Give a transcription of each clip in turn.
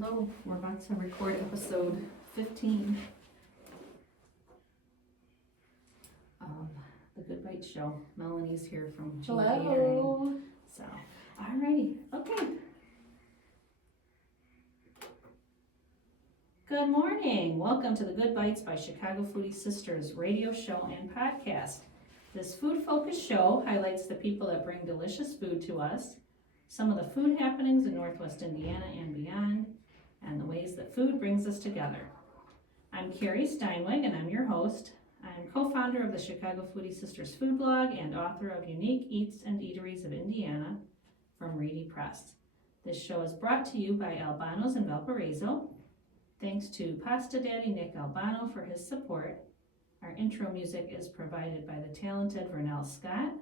Hello, we're about to record episode 15 of the Good Bytes show. Melanie's here from Gene Catering. Hello. So, alrighty, okay. Good morning. Welcome to the Good Bytes by Chicago Foodie Sisters radio show and podcast. This food-focused show highlights the people that bring delicious food to us, some of the food happenings in Northwest Indiana and beyond, and the ways that food brings us together. I'm Carrie Steinweg, and I'm your host. I'm co-founder of the Chicago Foodie Sisters food blog and author of Unique Eats and Eateries of Indiana from Reedy Press. This show is brought to you by Albano's in Valparaiso. Thanks to Pasta Daddy Nick Albano for his support. Our intro music is provided by the talented Vernell Scott.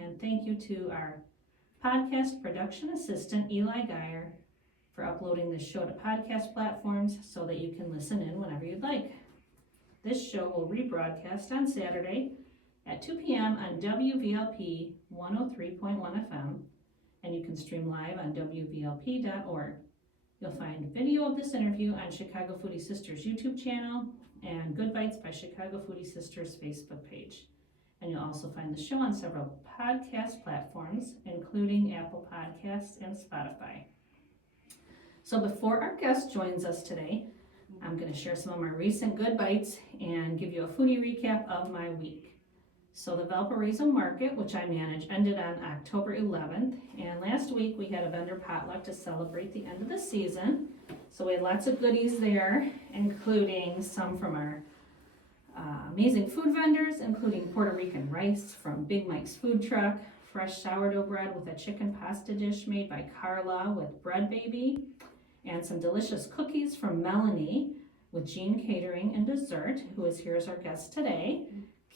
And thank you to our podcast production assistant, Eli Geyer, for uploading this show to podcast platforms so that you can listen in whenever you'd like. This show will rebroadcast on Saturday at 2 p.m. on WVLP 103.1 FM, and you can stream live on WVLP.org. You'll find video of this interview on Chicago Foodie Sisters YouTube channel and Good Bytes by Chicago Foodie Sisters Facebook page. And you'll also find the show on several podcast platforms, including Apple Podcasts and Spotify. So before our guest joins us today, I'm going to share some of my recent Good Bytes and give you a foodie recap of my week. So the Valparaiso Market, which I manage, ended on October 11th, and last week we had a vendor potluck to celebrate the end of the season. So we had lots of goodies there, including some from our amazing food vendors, including Puerto Rican rice from Big Mike's food truck, fresh sourdough bread with a chicken pasta dish made by Carla with Bread Baby, and some delicious cookies from Melanie with Gene Catering and Dessert, who is here as our guest today.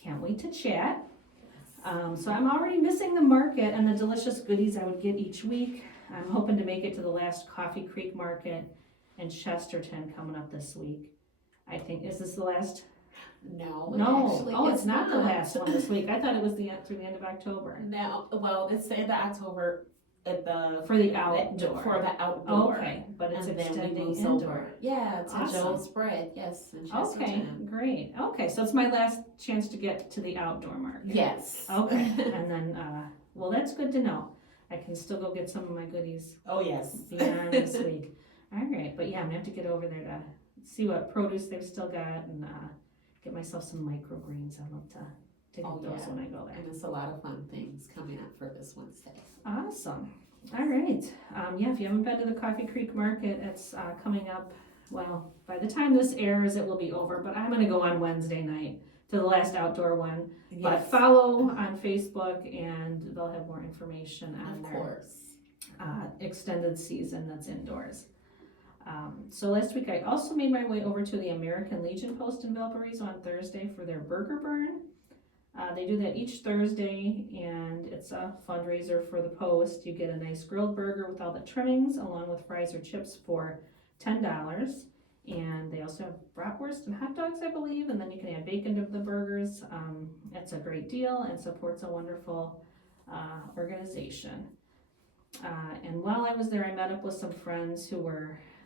Can't wait to chat. So I'm already missing the market and the delicious goodies I would get each week. I'm hoping to make it to the last Coffee Creek Market in Chesterton coming up this week. I think, is this the last? No, It's not the last one this week. I thought it was through the end of October. No, well, it's the end of October at For the outdoor. For the outdoor. Okay, but it's and extending then we move indoor. over. Yeah, to Awesome. Joe's Bread. Yes, in Chesterton. Okay, great. Okay, so it's my last chance to get to the outdoor market. Yes. Okay, and then, well, that's good to know. I can still go get some of my goodies Oh, yes. beyond this week. All right, but yeah, I'm gonna have to get over there to see what produce they've still got and get myself some microgreens. I'd love to get those when I go there. And it's a lot of fun things coming up for this Wednesday. Awesome. All right. Yeah, if you haven't been to the Coffee Creek Market, it's coming up. Well, by the time this airs, it will be over, but I'm going to go on Wednesday night to the last outdoor one. Yes. But follow on Facebook, and they'll have more information on their extended season that's indoors. So last week, I also made my way over to the American Legion Post in Valparaiso on Thursday for their burger burn. They do that each Thursday, and it's a fundraiser for the Post. You get a nice grilled burger with all the trimmings, along with fries or chips for $10. And they also have bratwurst and hot dogs, I believe, and then you can add bacon to the burgers. It's a great deal and supports a wonderful organization. And while I was there, I met up with some friends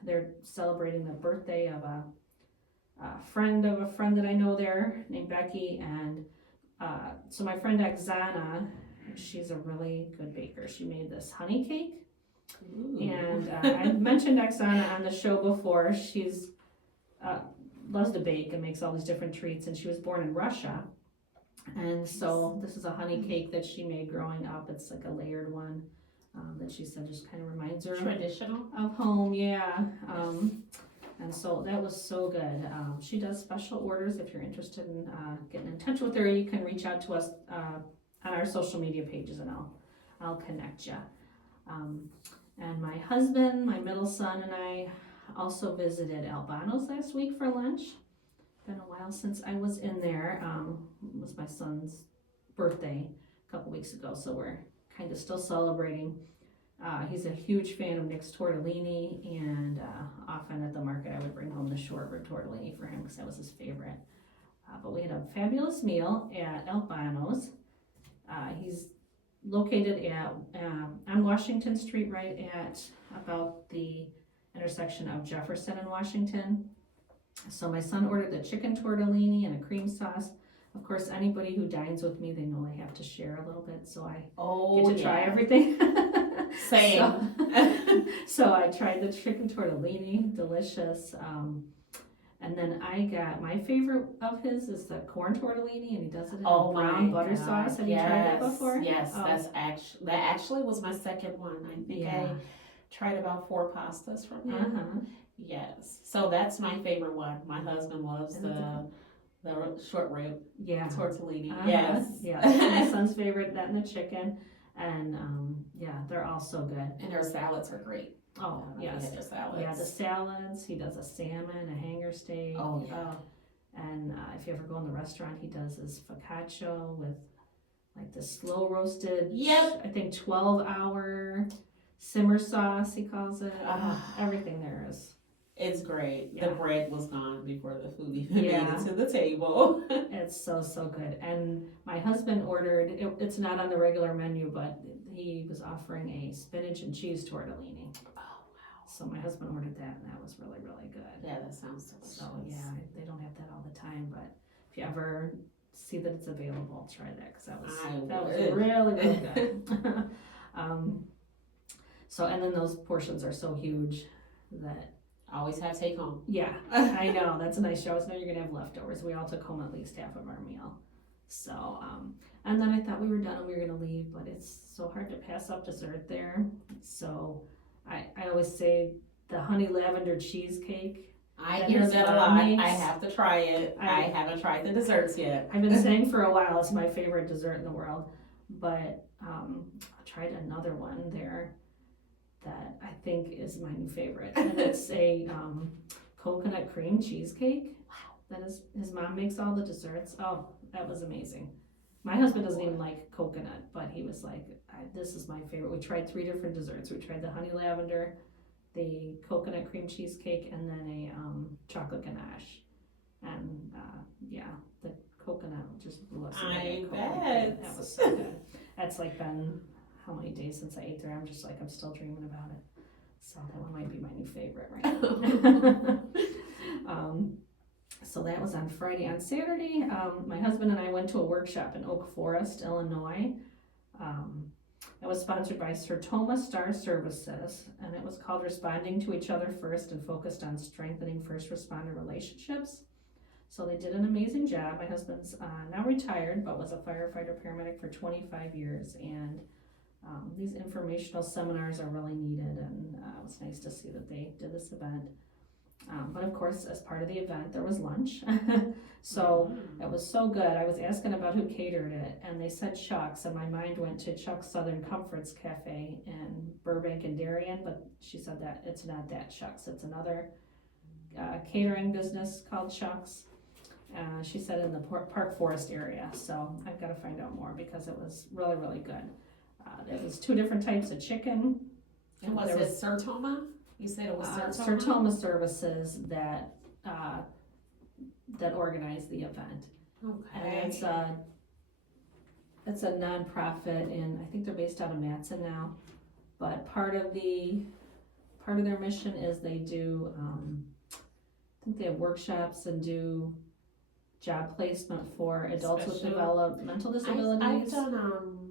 they're celebrating the birthday of a friend that I know there named Becky, and so my friend Oksana, she's a really good baker. She made this honey cake. Ooh. And I mentioned Oksana on the show before. She's loves to bake and makes all these different treats, and she was born in Russia. And so this is a honey cake that she made growing up. It's like a layered one that she said just kind of reminds her Traditional? of home, yeah. And so that was so good. She does special orders. If you're interested in getting in touch with her, you can reach out to us on our social media pages, and I'll connect you. And my husband, my middle son, and I also visited Albano's last week for lunch. Been a while since I was in there. It was my son's birthday a couple weeks ago, so we're kind of still celebrating. He's a huge fan of Nick's tortellini, and often at the market I would bring home the short rib tortellini for him because that was his favorite. But we had a fabulous meal at Albano's. He's located at on Washington Street, right at about the intersection of Jefferson and Washington. So my son ordered the chicken tortellini and a cream sauce. Of course, anybody who dines with me, they know they have to share a little bit, so I get to try everything. Same. So I tried the chicken tortellini, delicious. And then I got, my favorite of his is the corn tortellini, and he does it in a brown butter sauce. Have you tried that before? Yes, that actually was my second one. I think I tried about 4 pastas from him. Yes, so that's my favorite one. My husband loves the short rib tortellini. Yes, my son's favorite, that and the chicken, and they're all so good. And their salads are great. Oh yes, their salads. Yeah, the salads. He does a salmon, a hanger steak. Oh yeah. And if you ever go in the restaurant, he does his focaccia with like the slow roasted. Yep. I think 12-hour simmer sauce. He calls it. Everything there is. It's great. Yeah. The bread was gone before the food even made Yeah. it to the table. It's so good. And my husband ordered. It's not on the regular menu, but he was offering a spinach and cheese tortellini. Oh wow! So my husband ordered that, and that was really good. Yeah, that sounds delicious. So yeah, they don't have that all the time, but if you ever see that it's available, try that, because that was really good. So, and then those portions are so huge that always have take home. Yeah, I know, that's a nice show. So now you're gonna have leftovers. We all took home at least half of our meal. So, and then I thought we were done and we were gonna leave, but it's so hard to pass up dessert there. So I always say the honey lavender cheesecake. I hear that a lot. I have to try it. I haven't tried the desserts yet. I've been saying for a while it's my favorite dessert in the world, but I tried another one there that I think is my new favorite, and it's a coconut cream cheesecake. Wow, that is, his mom makes all the desserts. Oh, that was amazing. My husband doesn't even like coconut, but he was like, this is my favorite. We tried 3 different desserts. We tried the honey lavender, the coconut cream cheesecake, and then a chocolate ganache. And the coconut just blew us away. I bet. That was so good. That's like been how many days since I ate there. I'm just like, I'm still dreaming about it. So that one might be my new favorite right now. So that was on Friday. On Saturday, my husband and I went to a workshop in Oak Forest, Illinois. It was sponsored by Sertoma Star Services, and it was called Responding to Each Other First, and focused on strengthening first responder relationships. So they did an amazing job. My husband's now retired, but was a firefighter paramedic for 25 years, and these informational seminars are really needed, and it was nice to see that they did this event. But of course, as part of the event, there was lunch. So it was so good. I was asking about who catered it, and they said Chuck's, and my mind went to Chuck's Southern Comforts Cafe in Burbank and Darien, but she said that it's not that Chuck's. It's another catering business called Chuck's. She said in the Park Forest area, so I've got to find out more because it was really good. There was 2 different types of chicken. And was it Sertoma? You said it was Sertoma? Sertoma Services that organized the event. Okay. And it's a nonprofit, and I think they're based out of Matson now. But part of their mission is they do, I think they have workshops and do job placement for adults with developmental disabilities. I've done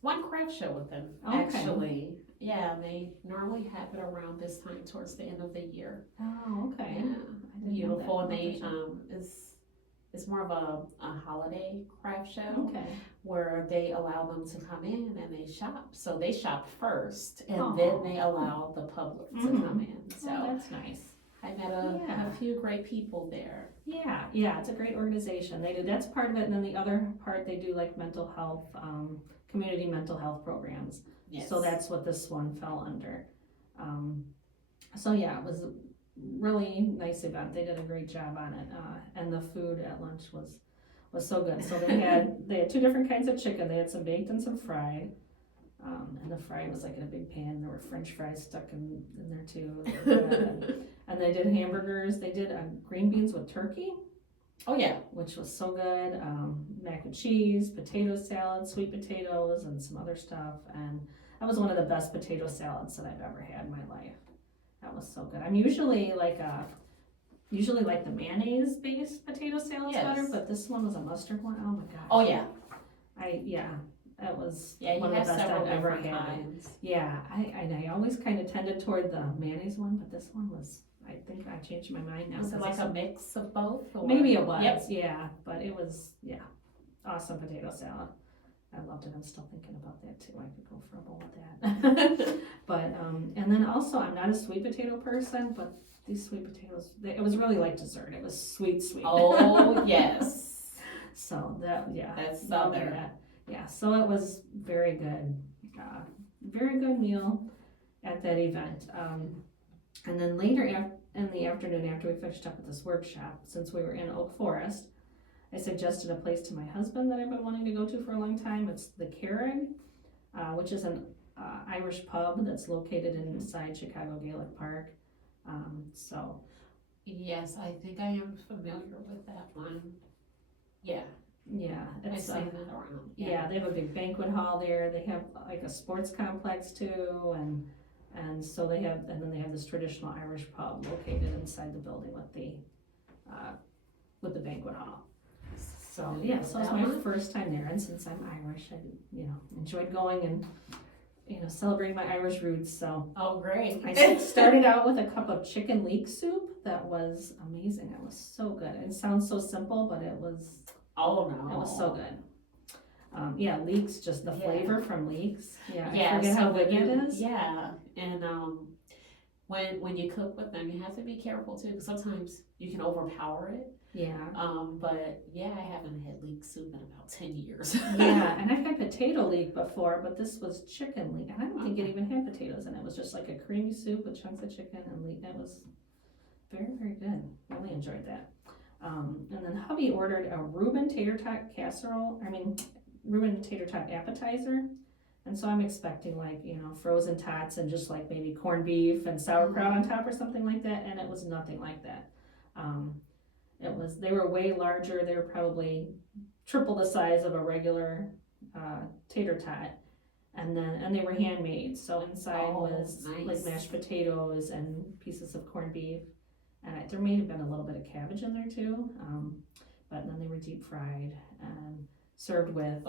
one craft show with them, actually. Yeah, they normally have it around this time towards the end of the year. Oh, okay. Yeah, beautiful. And they it's more of a holiday craft show. Okay. Where they allow them to come in and they shop. So they shop first, and then they allow the public to come in. So that's nice. I met a few great people there. Yeah, it's a great organization. They do, that's part of it, and then the other part they do like mental health, community mental health programs. Yes. So that's what this one fell under. So yeah, it was a really nice event. They did a great job on it, and the food at lunch was so good. So they had 2 different kinds of chicken. They had some baked and some fried. And the fried was like in a big pan. There were French fries stuck in there too. And they did hamburgers. They did green beans with turkey. Oh yeah, which was so good. Mac and cheese, potato salad, sweet potatoes, and some other stuff. And that was one of the best potato salads that I've ever had in my life. That was so good. I'm usually like the mayonnaise based potato salad's better, but this one was a mustard one. Oh my gosh. Oh yeah. That was Yeah, one you of the have best several I've ever different had. kinds. Yeah, I always kind of tended toward the mayonnaise one, but this one was, I think I changed my mind now. Was it like a mix of both? Or? Maybe it was, Yep. yeah, but it was, awesome potato salad. I loved it. I'm still thinking about that too. I could go for a bowl of that. But, and then also, I'm not a sweet potato person, but these sweet potatoes, it was really like dessert. It was sweet. Oh, yes. So That's southern. Yeah, so it was very good. Very good meal at that event. And then later in the afternoon, after we finished up with this workshop, since we were in Oak Forest, I suggested a place to my husband that I've been wanting to go to for a long time. It's the Carrig, which is an Irish pub that's located inside Chicago Gaelic Park. So yes, I think I am familiar with that one. Yeah. Yeah, I've it's seen that around. yeah, they have a big banquet hall there. They have like a sports complex too, and so they have, and then they have this traditional Irish pub located inside the building with the banquet hall. So yeah, so it's my first time there, and since I'm Irish, I enjoyed going and celebrating my Irish roots. So oh, great! I started out with a cup of chicken leek soup that was amazing. It was so good. It sounds so simple, but it was. Oh no! It was so good. Leeks, just the flavor from leeks. Yeah, I forget how big it is. Yeah, and when you cook with them, you have to be careful too, because sometimes you can overpower it. Yeah. But yeah, I haven't had leek soup in about 10 years. Yeah, and I've had potato leek before, but this was chicken leek, and I don't think it even had potatoes in it. It was just like a creamy soup with chunks of chicken and leek. It was very, very good. Really enjoyed that. And then hubby ordered a Reuben tater tot Reuben tater tot appetizer. And so I'm expecting frozen tots and just like maybe corned beef and sauerkraut on top or something like that. And it was nothing like that. They were way larger. They were probably triple the size of a regular tater tot. And they were handmade. So inside was nice. like mashed potatoes and pieces of corned beef. And there may have been a little bit of cabbage in there too, but then they were deep fried and served with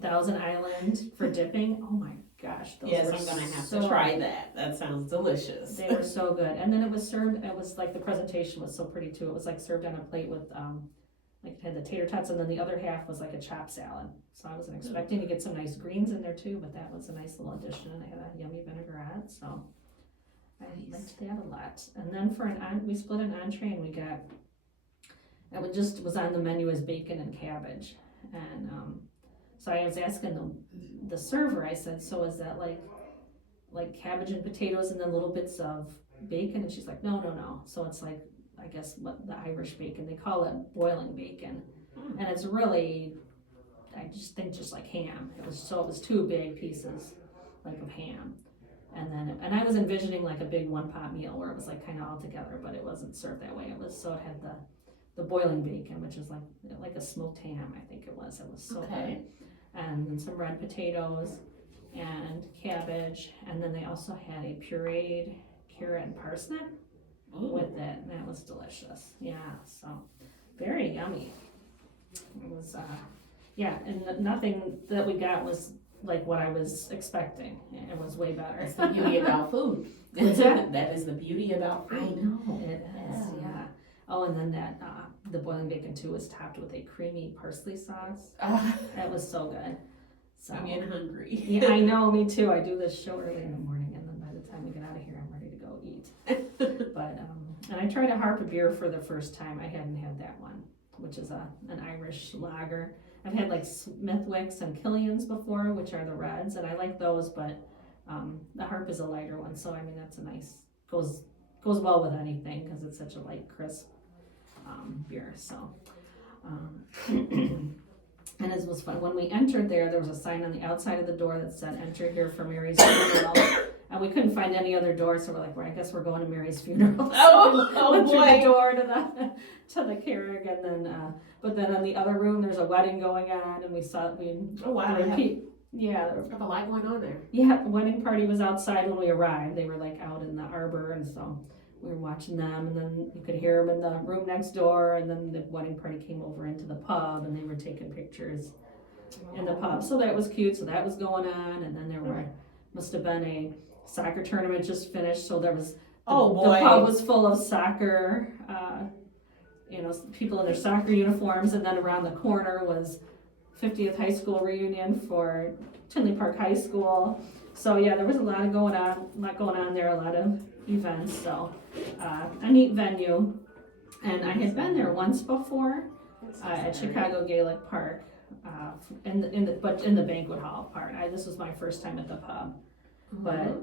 Thousand Island for dipping. Oh my gosh, those yes, were I'm gonna have so to try that. That sounds delicious. They were so good. And then it was served. It was like the presentation was so pretty too. It was like served on a plate with like it had the tater tots, and then the other half was like a chopped salad. So I wasn't expecting to get some nice greens in there too, but that was a nice little addition. And I had a yummy vinaigrette, so. I liked that a lot. And then we split an entree, and we got, it was on the menu as bacon and cabbage. And so I was asking the server, I said, so is that like cabbage and potatoes and then little bits of bacon? And she's like, no. So it's like, I guess the Irish bacon, they call it boiling bacon. And it's really, I just think just like ham. It was two big pieces like of ham. And I was envisioning like a big one pot meal where it was like kind of all together, but it wasn't served that way. It had the boiling bacon, which is like a smoked ham, I think it was. It was so good. And then some red potatoes and cabbage, and then they also had a pureed carrot and parsnip with it, and that was delicious. Yeah, so very yummy. It was and nothing that we got was like what I was expecting. It was way better. That's the beauty about food. That is the beauty about food. I know, it is, yeah. Oh, and then that, the boiling bacon too was topped with a creamy parsley sauce. That was so good. So, I'm getting hungry. Yeah, I know, me too. I do this show early in the morning, and then by the time we get out of here, I'm ready to go eat. But, and I tried a Harp beer for the first time. I hadn't had that one, which is an Irish lager. I've had like Smithwicks and Killian's before, which are the reds, and I like those, but the Harp is a lighter one, so I mean that's a nice, goes well with anything because it's such a light, crisp beer. So, and it was fun. When we entered there was a sign on the outside of the door that said "Enter here for Mary's funeral," and we couldn't find any other door, so we're like, well, I guess we're going to Mary's funeral. Oh went boy! Through the door to the Carrig, and then but then in the other room there's a wedding going on, and we saw Yeah, There's a lot going on there. yeah, the wedding party was outside when we arrived. They were like out in the arbor, and so we were watching them, and then you could hear them in the room next door, and then the wedding party came over into the pub, and they were taking pictures in the pub. So that was cute. So that was going on, and then must have been a soccer tournament just finished, so there was, the pub was full of soccer, people in their soccer uniforms, and then around the corner was 50th high school reunion for Tinley Park High School. So yeah, there was a lot going on there, a lot of events. So a neat venue, and I had been there once before at Chicago Gaelic Park, in the banquet hall part. This was my first time at the pub, but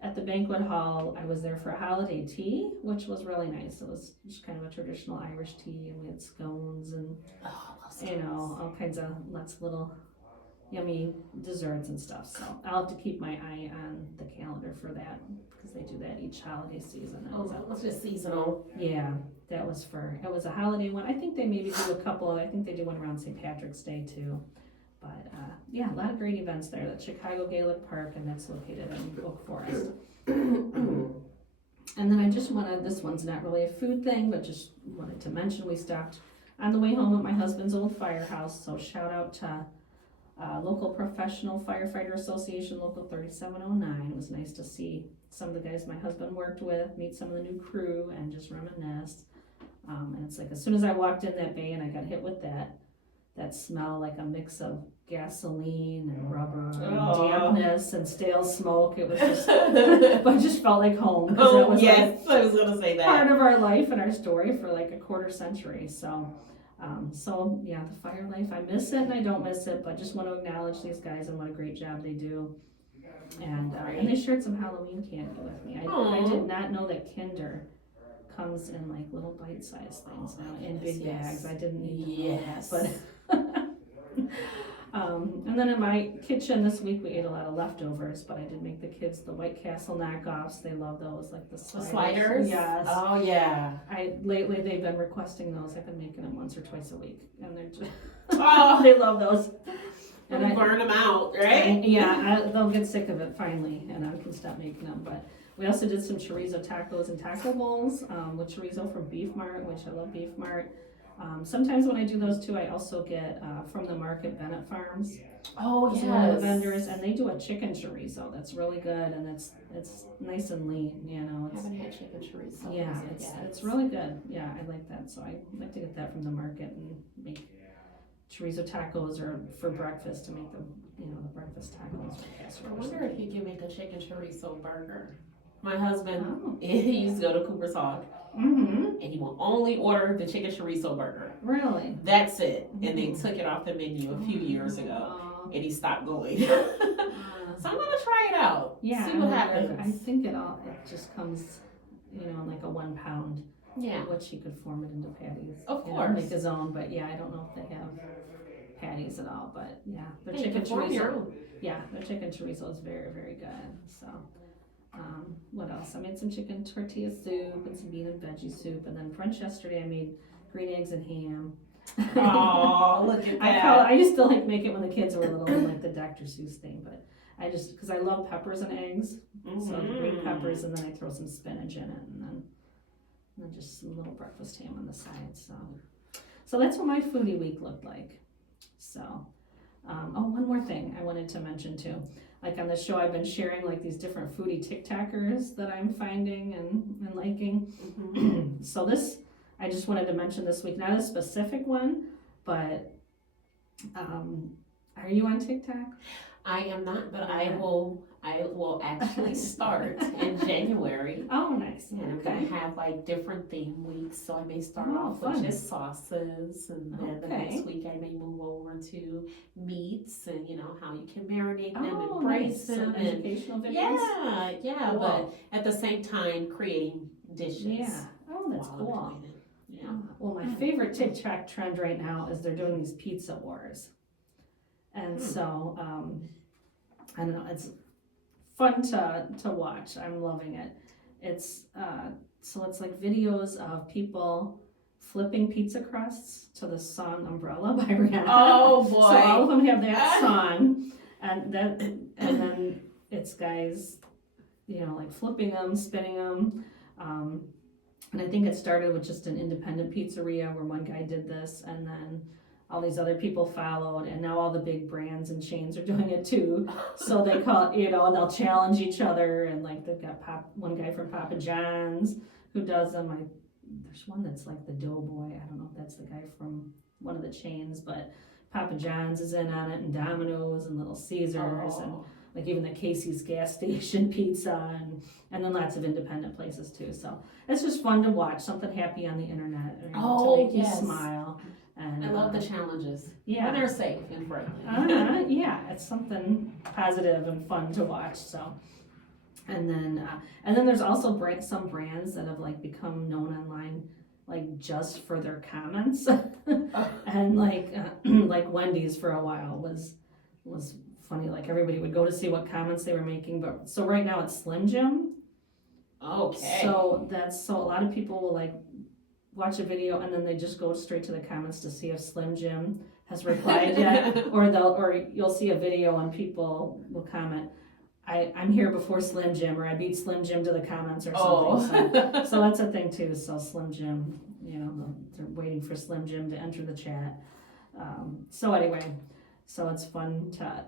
at the banquet hall, I was there for a holiday tea, which was really nice. It was just kind of a traditional Irish tea, and we had scones and all kinds of lots of little yummy desserts and stuff. So I'll have to keep my eye on the calendar for that, because they do that each holiday season. It's just seasonal. Yeah, it was a holiday one. I think they maybe do a couple. I think they do one around St. Patrick's Day too. But a lot of great events there. That's Chicago Gaelic Park, and that's located in Oak Forest. And then I just wanted, this one's not really a food thing, but just wanted to mention we stopped on the way home at my husband's old firehouse. So shout out to local Professional Firefighter Association, Local 3709. It was nice to see some of the guys my husband worked with, meet some of the new crew, and just reminisce. And it's like as soon as I walked in that bay and I got hit with that smell, like a mix of gasoline and rubber and dampness and stale smoke. It was just, but it just felt like home. I was gonna say that. Part of our life and our story for like a quarter century. So yeah, the fire life, I miss it and I don't miss it, but just want to acknowledge these guys and what a great job they do. And they shared some Halloween candy with me. I did not know that Kinder comes in like little bite-sized things now in big bags. I didn't need to know that, but and then in my kitchen this week we ate a lot of leftovers, but I did make the kids the White Castle knockoffs. They love those, like the sliders. Yes. Oh yeah. Lately they've been requesting those. I've been making them once or twice a week, and they're just they love those. And I burn them out, right? They'll get sick of it finally, and I can stop making them. But we also did some chorizo tacos and taco bowls with chorizo from Beef Mart, which I love Beef Mart. Sometimes when I do those too, I also get from the market Bennett Farms. Oh, yes. One of the vendors, and they do a chicken chorizo that's really good, and it's nice and lean. I haven't had chicken chorizo. Yeah, it's really good. Yeah, I like that. So I like to get that from the market and make chorizo tacos, or for breakfast to make them, the breakfast tacos. I wonder if you can make a chicken chorizo burger. My husband, he used to go to Cooper's Hawk, and he will only order the chicken chorizo burger. Really? That's it. And they took it off the menu a few years ago, and he stopped going. So I'm gonna try it out. Yeah, see what happens. I think it just comes, in like a 1 pound. Yeah. Which he could form it into patties. Of course. Make his own, but I don't know if they have patties at all. But their chicken chorizo. Yeah, their chicken chorizo is very, very good. So. What else? I made some chicken tortilla soup and some bean and veggie soup, and then brunch yesterday I made green eggs and ham. Oh, look at that! I used to make it when the kids were little, like the Dr. Seuss thing, but because I love peppers and eggs, so green peppers, and then I throw some spinach in it, and then just some little breakfast ham on the side. So that's what my foodie week looked like. So, one more thing I wanted to mention too. Like on the show, I've been sharing like these different foodie TikTokers that I'm finding and liking. So I just wanted to mention this week, not a specific one, but are you on TikTok? I am not, but I will actually start in January. Oh, nice. And I'm gonna have like different theme weeks, so I may start off with just sauces, and then the next week I may move over to meats and how you can marinate them and braise them. Some educational videos. Yeah, but at the same time creating dishes. Yeah. Oh, that's cool. Yeah. Well, my favorite TikTok trend right now is they're doing these pizza wars, and so I don't know. It's fun to watch. I'm loving it. It's it's like videos of people flipping pizza crusts to the song Umbrella by Rihanna. Oh boy. So all of them have that song, And then it's guys, like flipping them, spinning them. And I think it started with just an independent pizzeria where one guy did this, and then all these other people followed, and now all the big brands and chains are doing it too. So they call it, and they'll challenge each other, and like they've got one guy from Papa John's who does them. There's one that's like the Doughboy. I don't know if that's the guy from one of the chains, but Papa John's is in on it, and Domino's, and Little Caesars, and like even the Casey's gas station pizza, and then lots of independent places too. So it's just fun to watch, something happy on the internet, to make you smile. And I love the challenges. Yeah, when they're safe and friendly. Yeah, it's something positive and fun to watch. So, and then there's also some brands that have like become known online, like just for their comments, and like Wendy's for a while was funny. Like everybody would go to see what comments they were making, but so right now it's Slim Jim. Okay. So a lot of people will like watch a video and then they just go straight to the comments to see if Slim Jim has replied yet, or you'll see a video and people will comment, I'm here before Slim Jim, or I beat Slim Jim to the comments or something. So that's a thing too. So Slim Jim, they're waiting for Slim Jim to enter the chat. So anyway, so it's fun to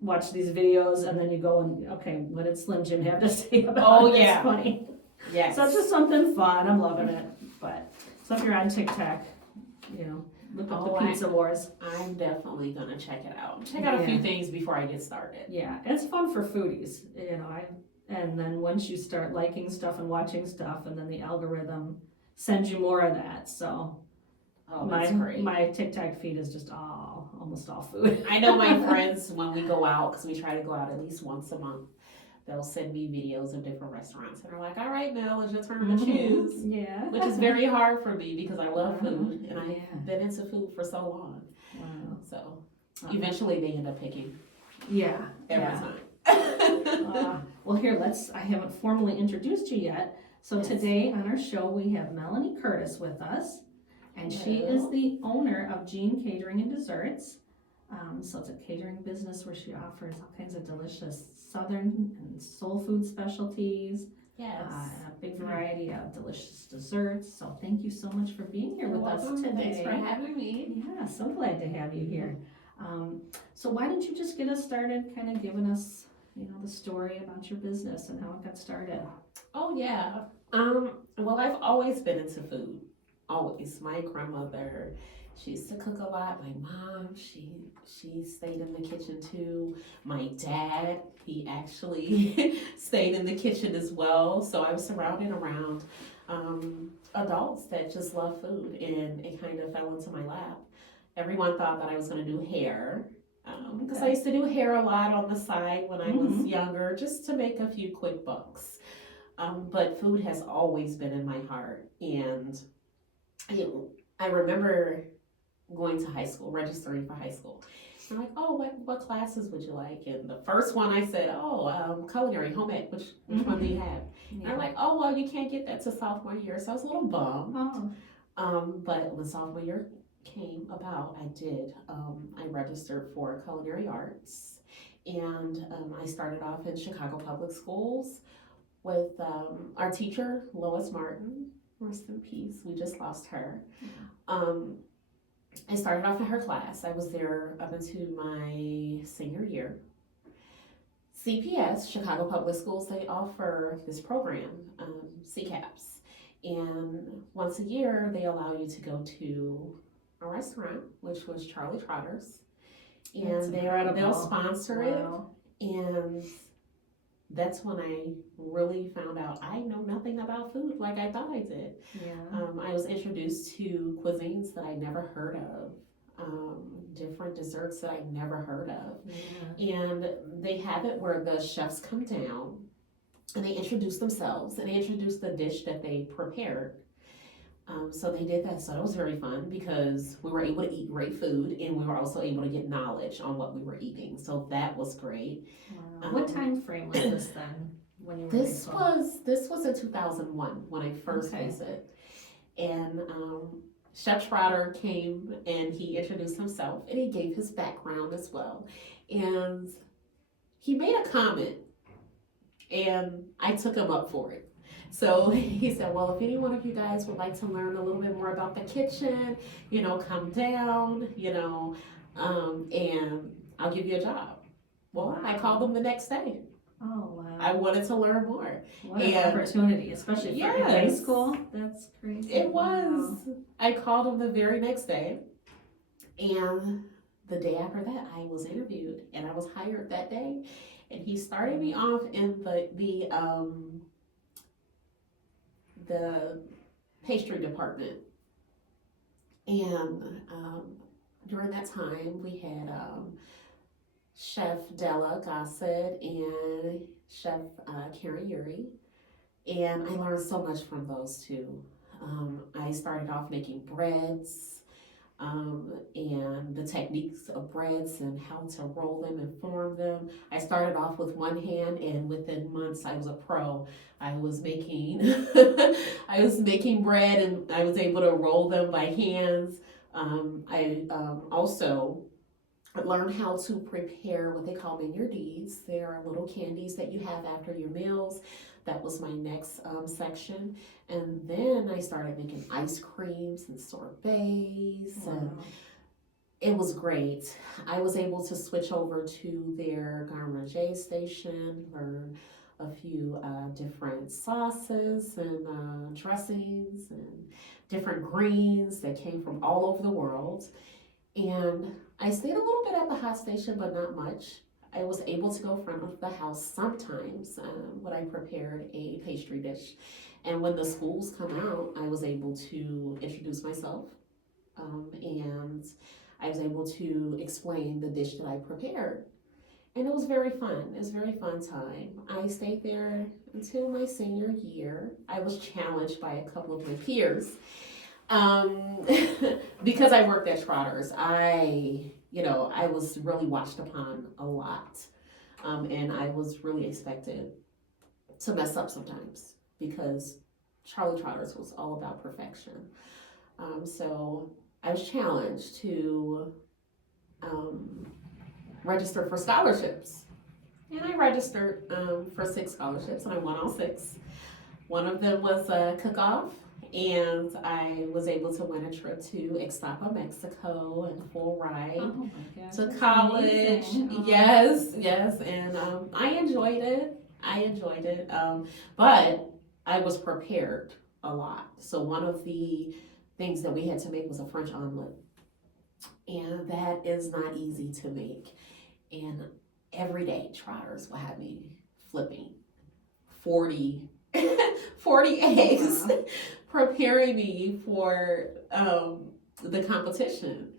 watch these videos and then you go and, okay, what did Slim Jim have to say about it? It's funny. Yeah. So it's just something fun. I'm loving it. But so if you're on TikTok, look up the Pizza Wars. I'm definitely gonna check it out. Check out a few things before I get started. Yeah, it's fun for foodies. And then once you start liking stuff and watching stuff, and then the algorithm sends you more of that. So that's great. My TikTok feed is just almost all food. I know my friends, when we go out, because we try to go out at least once a month, they'll send me videos of different restaurants and they're like, all right, Mel, it's your turn to choose. Yeah. Which is very hard for me because I love food and I've been into food for so long. Wow. So eventually they end up picking. Yeah. Every time. Well, here, I haven't formally introduced you yet. So today on our show, we have Melanie Curtis with us. And she is the owner of Gene Catering and Desserts. So it's a catering business where she offers all kinds of delicious Southern and soul food specialties. Yes. And a big variety of delicious desserts. So thank you so much for being here with us today. Thanks for having me. Yeah, so glad to have you here. So why don't you just get us started, kind of giving us, the story about your business and how it got started? Oh, yeah. Well, I've always been into food. Always. My grandmother, she used to cook a lot. My mom, she stayed in the kitchen too. My dad, he actually stayed in the kitchen as well. So I was surrounded around adults that just love food, and it kind of fell into my lap. Everyone thought that I was going to do hair because I used to do hair a lot on the side when I was younger, just to make a few quick bucks. But food has always been in my heart, and I remember going to high school, registering for high school. I'm like, oh, what classes would you like? And the first one I said, culinary, home ec, which one do you have? Yeah. And I'm like, oh, well, you can't get that to sophomore year. So I was a little bummed. But when sophomore year came about, I did. I registered for culinary arts. And I started off in Chicago Public Schools with our teacher, Lois Martin. Rest in peace. We just lost her. I started off in her class. I was there up into my senior year. CPS, Chicago Public Schools, they offer this program, CCAPS. And once a year, they allow you to go to a restaurant, which was Charlie Trotter's. And they'll sponsor it. And that's when I really found out I know nothing about food like I thought I did. Yeah. I was introduced to cuisines that I never heard of, different desserts that I never heard of. Yeah. And they have it where the chefs come down and they introduce themselves and they introduce the dish that they prepared. So they did that. So it was very fun because we were able to eat great food and we were also able to get knowledge on what we were eating. So that was great. Wow. What time frame was this then? When you were this was in 2001 when I first visited. And Chef Trotter came and he introduced himself and he gave his background as well. And he made a comment, and I took him up for it. So he said, well, if any one of you guys would like to learn a little bit more about the kitchen, come down, and I'll give you a job. Well, Wow. I called him the next day. Oh, wow. I wanted to learn more. What an opportunity, especially for Yes. high school. That's crazy. It was. Wow. I called him the very next day, and the day after that, I was interviewed, and I was hired that day. And he started me off in the pastry department. And during that time, we had Chef Della Gossett and Chef Karen Yuri. And I learned so much from those two. I started off making breads, and the techniques of breads and how to roll them and form them. I started off with one hand, and within months I was a pro. I was making bread, and I was able to roll them by hands. I also learned how to prepare what they call maigrides. They are little candies that you have after your meals. That was my next section. And then I started making ice creams and sorbets. Wow. And it was great. I was able to switch over to their Garde Manger station, learn a few different sauces and dressings and different greens that came from all over the world. And I stayed a little bit at the hot station, but not much. I was able to go front of the house sometimes when I prepared a pastry dish. And when the schools come out, I was able to introduce myself, and I was able to explain the dish that I prepared. And it was very fun. It was a very fun time. I stayed there until my senior year. I was challenged by a couple of my peers. Because I worked at Trotter's, I was really watched upon a lot. And I was really expected to mess up sometimes because Charlie Trotter's was all about perfection. So I was challenged to register for scholarships. And I registered for 6 scholarships, and I won all 6. One of them was a cook-off. And I was able to win a trip to Ixtapa, Mexico, and a full ride to college. Yes. And I enjoyed it. But I was prepared a lot. So one of the things that we had to make was a French omelet. And that is not easy to make. And every day, Trotters will have me flipping 40 eggs, preparing me for the competition.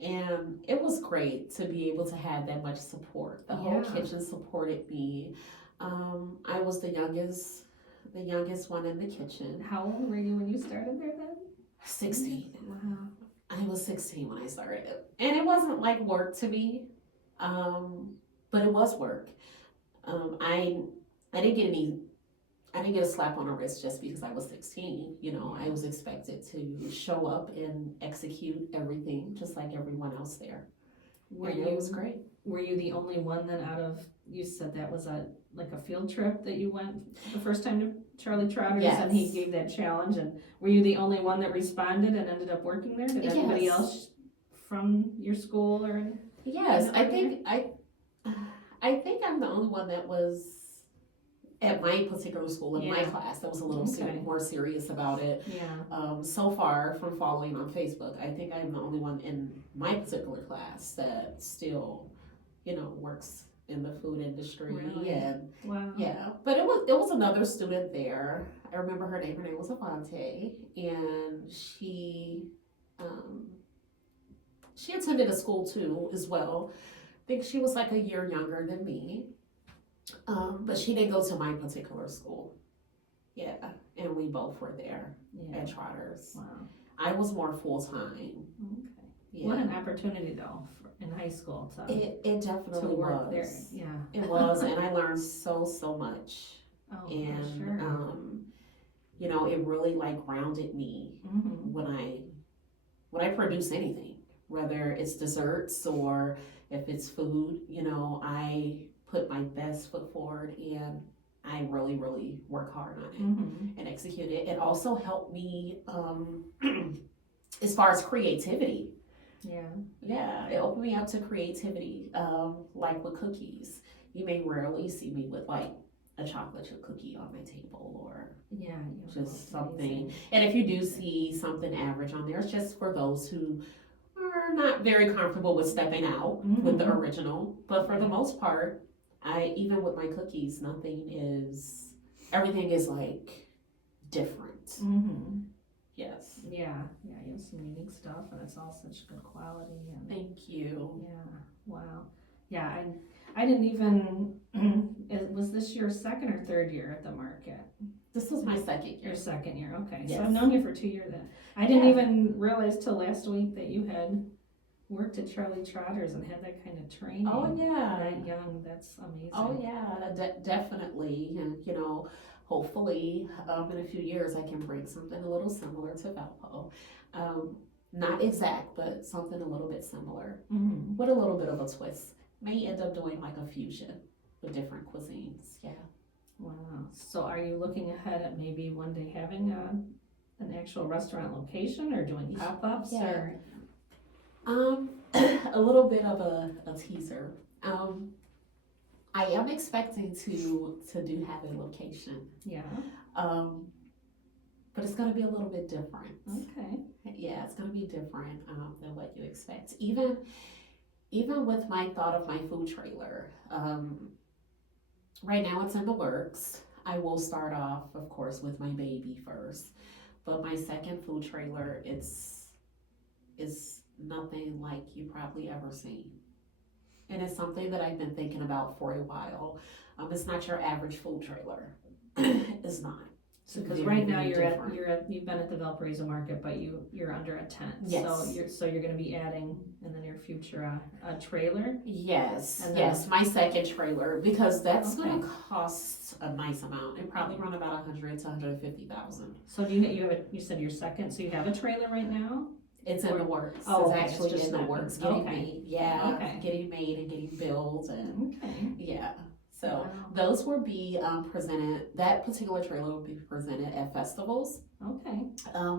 And it was great to be able to have that much support. The whole kitchen supported me. I was the youngest one in the kitchen. How old were you when you started there then? 16. Wow. I was 16 when I started. And it wasn't like work to me, but it was work. I didn't get a slap on the wrist just because I was 16. I was expected to show up and execute everything just like everyone else there. It was great. Were you the only one then you said that was a field trip that you went the first time to Charlie Trotter's? Yes. And he gave that challenge, and were you the only one that responded and ended up working there? Did anybody else from your school or anything? Yes, I think I'm the only one that was at my particular school, in my class, that was a little more serious about it. Yeah. So far from following on Facebook, I think I'm the only one in my particular class that still, works in the food industry. Really? And wow. Yeah, but it was another student there. I remember her name. Her name was Avante, and she attended a school too as well. I think she was like a year younger than me. But she didn't go to my particular school. Yeah, and we both were there at Trotter's. Wow. I was more full-time. Okay. Yeah. What an opportunity though in high school to it definitely work was. there. Yeah. It was, and I learned so much. Oh, And sure. it really grounded me when I produce anything, whether it's desserts or if it's food. I put my best foot forward, and I really, really work hard on it and execute it. It also helped me as far as creativity. Yeah, it opened me up to creativity. Like with cookies, you may rarely see me with like a chocolate chip cookie on my table, or just something. And if you do see something average on there, it's just for those who are not very comfortable with stepping out with the original. But for the most part, even with my cookies, everything is like different. Yes. Yeah, you have some unique stuff, and it's all such good quality. And thank you. Yeah, wow. Yeah, I didn't even, was this your second or third year at the market? This was my second year. Your second year, okay. Yes. So I've known you for 2 years then. I didn't even realize till last week that you had worked at Charlie Trotter's and had that kind of training. Oh, yeah. That young, that's amazing. Oh, yeah, definitely. And, hopefully in a few years I can bring something a little similar to Valpo. Not exact, but something a little bit similar with a little bit of a twist. May end up doing like a fusion with different cuisines. Yeah. Wow. So are you looking ahead at maybe one day having an actual restaurant location, or doing pop-ups? Yeah. Or a little bit of a teaser. I am expecting to have a location. Yeah. But it's gonna be a little bit different. Okay. Yeah, it's gonna be different than what you expect. Even with my thought of my food trailer, right now it's in the works. I will start off, of course, with my baby first, but my second food trailer, it's nothing like you probably ever seen. And it's something that I've been thinking about for a while. It's not your average food trailer. It's not. So because right now you've been at the Valparaiso market, but you're under a tent. Yes. So you're going to be adding in the near future a trailer. Yes. Yes, my second trailer, because that's going to cost a nice amount. It probably run about $100,000 to $150,000. So you said your second. So you have a trailer right now. It's in the works. Oh, it's actually it's in the works. Getting made. Yeah. Okay. Getting made and getting built, and yeah. So wow. those will be presented. That particular trailer will be presented at festivals. Okay.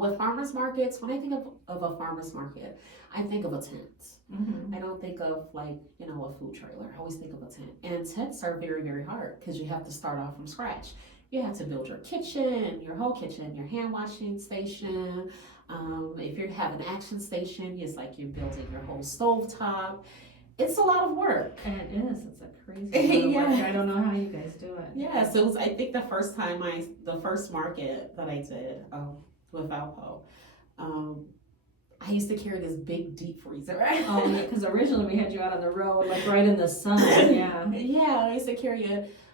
With farmers markets, when I think of a farmers market, I think of a tent. I don't think of like a food trailer. I always think of a tent. And tents are very, very hard because you have to start off from scratch. You have to build your kitchen, your whole kitchen, your hand washing station. If you have an action station, it's like you're building your whole stovetop. It's a lot of work. And it is. It's a crazy amount of work. I don't know how you guys do it. Yeah, so it was, I think the first market that I did with Valpo, I used to carry this big deep freezer. Oh, yeah, because originally we had you out on the road, like right in the sun. Yeah. Yeah, I used to carry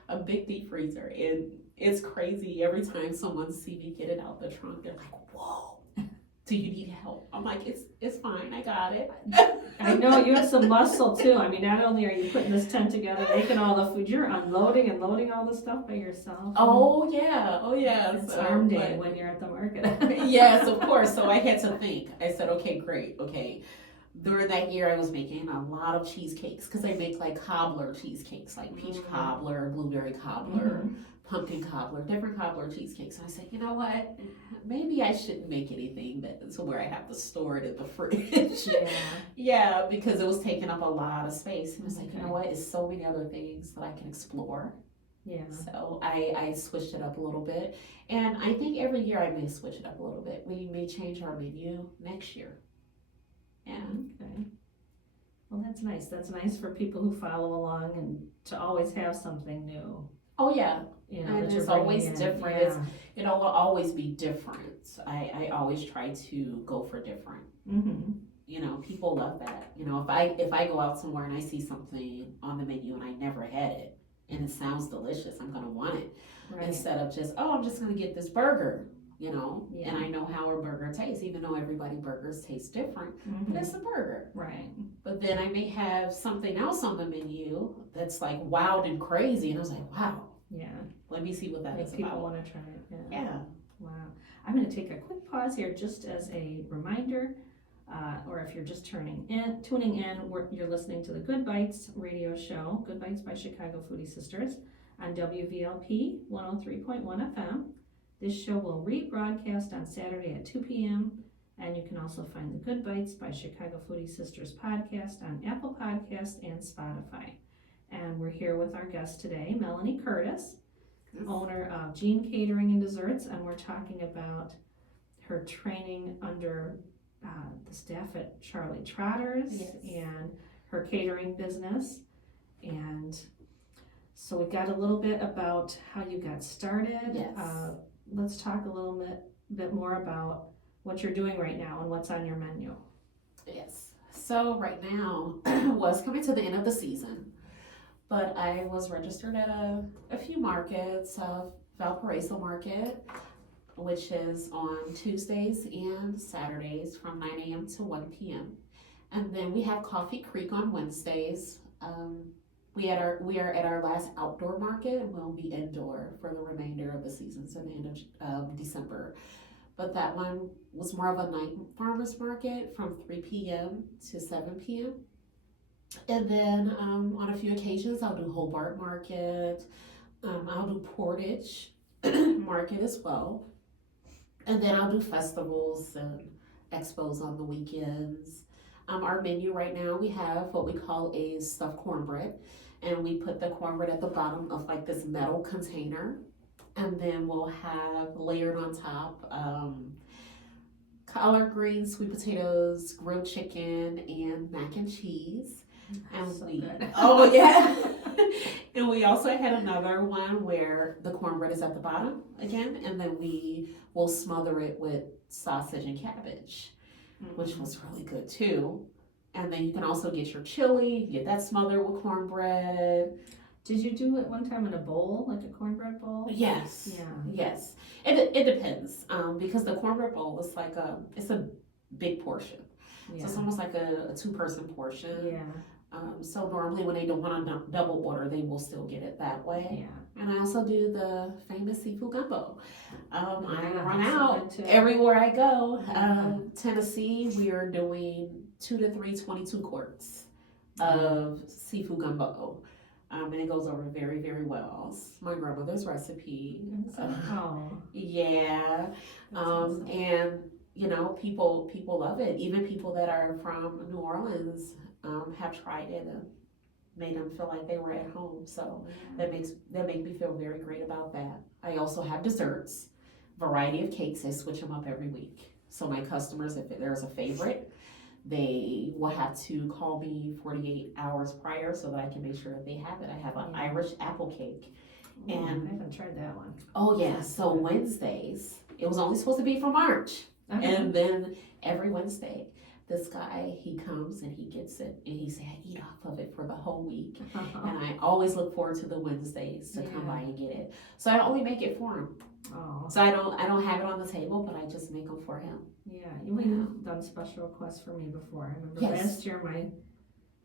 a big deep freezer, and it's crazy. Every time someone see me get it out the trunk, they're like, "Whoa, do you need help?" I'm like, it's fine, I got it. I know, you have some muscle too. I mean, not only are you putting this tent together, making all the food, you're unloading and loading all the stuff by yourself. Oh yeah. It's arm day when you're at the market. Yes, of course. So I had to think. I said, okay, great. Okay. During that year, I was making a lot of cheesecakes because I make like cobbler cheesecakes, like peach cobbler, blueberry cobbler, pumpkin cobbler, different cobbler cheesecakes. And I said, you know what? Maybe I shouldn't make anything to where I have to store it in the fridge. Yeah, because it was taking up a lot of space. And I was like, you know what? It's so many other things that I can explore. Yeah. So I switched it up a little bit. And I think every year I may switch it up a little bit. We may change our menu next year. Yeah. Okay. Well, that's nice. That's nice for people who follow along and to always have something new. Oh, yeah. And it's always different. Yeah. It'll always be different. I always try to go for different. People love that. If I go out somewhere and I see something on the menu and I never had it and it sounds delicious, I'm going to want it. Right. Instead of just, I'm just going to get this burger. And I know how a burger tastes, even though everybody's burgers taste different, but it's a burger. Right. But then I may have something else on the menu that's like wild and crazy, and I was like, wow. Yeah. Let me see what that is people about. Want to try it. Yeah. Wow. I'm going to take a quick pause here just as a reminder. or if you're just tuning in, you're listening to the Good Bytes radio show, Good Bytes by Chicago Foodie Sisters, on WVLP 103.1 FM. This show will rebroadcast on Saturday at 2 p.m., and you can also find the Good Bytes by Chicago Foodie Sisters podcast on Apple Podcasts and Spotify. And we're here with our guest today, Melanie Curtis, owner of Gene Catering and Desserts, and we're talking about her training under the staff at Charlie Trotter's and her catering business. And so we got a little bit about how you got started. Yes. Let's talk a little bit more about what you're doing right now and what's on your menu. Yes. So right now was coming to the end of the season, but I was registered at a few markets, Valparaiso Market, which is on Tuesdays and Saturdays from 9 a.m. to 1 p.m. And then we have Coffee Creek on Wednesdays. We are at our last outdoor market, and we'll be indoor for the remainder of the season, so the end of December. But that one was more of a night farmers market from 3 p.m. to 7 p.m. And then on a few occasions, I'll do Hobart Market. I'll do Portage Market as well. And then I'll do festivals and expos on the weekends. Our menu right now, we have what we call a stuffed cornbread. And we put the cornbread at the bottom of like this metal container. And then we'll have layered on top collard greens, sweet potatoes, grilled chicken, and mac and cheese. And so we good. Oh yeah. And we also had another one where the cornbread is at the bottom again, and then we will smother it with sausage and cabbage, which was really good too. And then you can also get your chili, get that smothered with cornbread. Did you do it one time in a bowl, like a cornbread bowl? Yes. Yeah. Yes. It depends, because the cornbread bowl is like it's a big portion. Yeah. So it's almost like a two-person portion. Yeah. So normally when they don't want to double order, they will still get it that way. Yeah. And I also do the famous seafood gumbo. I run that's out good too. everywhere I go. Tennessee, we are doing 2 to 3 22 quarts of seafood gumbo. And it goes over very, very well. It's my grandmother's recipe. Yeah. Awesome. And you know, people love it. Even people that are from New Orleans have tried it and made them feel like they were at home. So that makes me feel very great about that. I also have desserts, variety of cakes. I switch them up every week. So my customers, if there's a favorite, they will have to call me 48 hours prior so that I can make sure that they have it. I have an Irish apple cake. Ooh, And I haven't tried that one. oh yeah, so Wednesdays, it was only supposed to be for March. And then every Wednesday, this guy, he comes and he gets it and he said, I eat off of it for the whole week. And I always look forward to the Wednesdays to come by and get it. So I only make it for him. Oh. So I don't have it on the table, but I just make them for him. Yeah, you've done special requests for me before. I remember last year my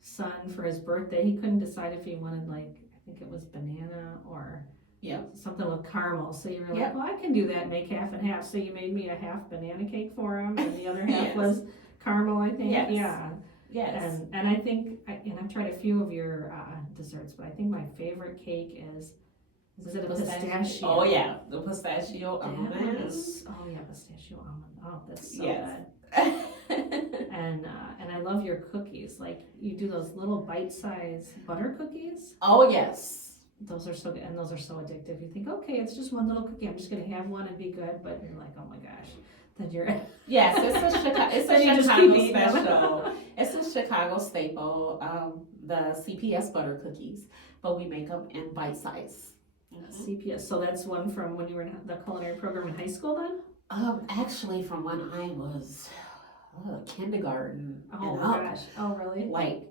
son, for his birthday, he couldn't decide if he wanted, like, I think it was banana or something with caramel. So you were like, well, I can do that and make half and half. So you made me a half banana cake for him, and the other half was caramel, I think. Yes. Yeah. Yes. And I think, and I've tried a few of your desserts, but I think my favorite cake is it a pistachio? Oh yeah, the pistachio almond. Pistachio almond. Oh, that's so Yes. good. And I love your cookies. Like, you do those little bite-sized butter cookies. Oh yes. Those are so good, and those are so addictive. You think, okay, it's just one little cookie. I'm just gonna have one and be good. But you're like, oh my gosh, then you're. Yes, it's a Chicago special. It's a Chicago staple. The CPS butter cookies, but we make them in bite size. CPS. So that's one from when you were in the culinary program in high school, then? Actually, from when I was kindergarten. Oh and my gosh! Oh really? Like